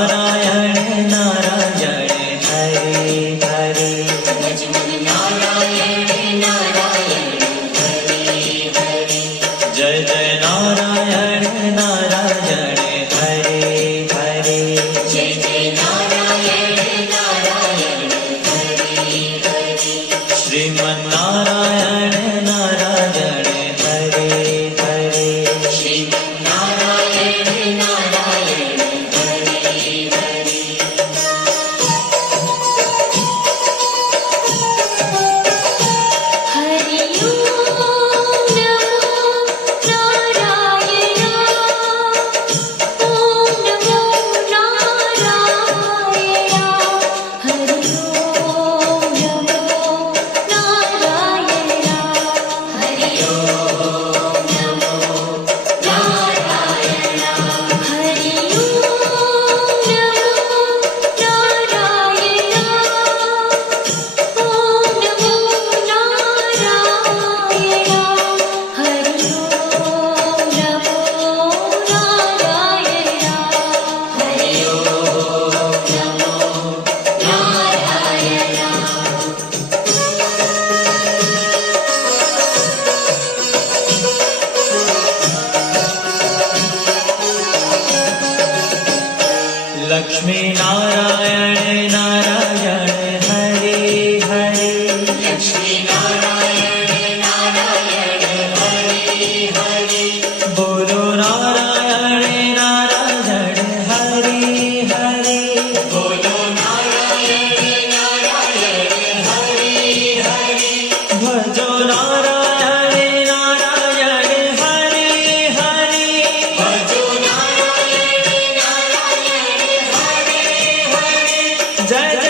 नारायण नारायण हरे हरे नारायण नारायण हरे हरे जय जय नारायण नारायण हरे हरे जय जय नारायण नारायण हरे हरे श्रीमन्नारायण नारायण हरे हरे श्रीमन्नारायण नारायण हरे हरे हरि ओम नमो नारायण ओम नमो नारायण हरि ओम नमो नारायण हरि ओम नमो नारायण हरि ओम नमो नारायण ओम नमो नारायण हरि ओम नमो नारायण हरि लक्ष्मी नारायण नारायण हरे हरे लक्ष्मी नारायण नारायण हरि हरि बोलो नारायण नारायण हरे हरे बोलो नारायण नारायण हरि हरि भजो नारायण नारायण हरे हरे भजो नारायण नारायण हरि हरि जय जय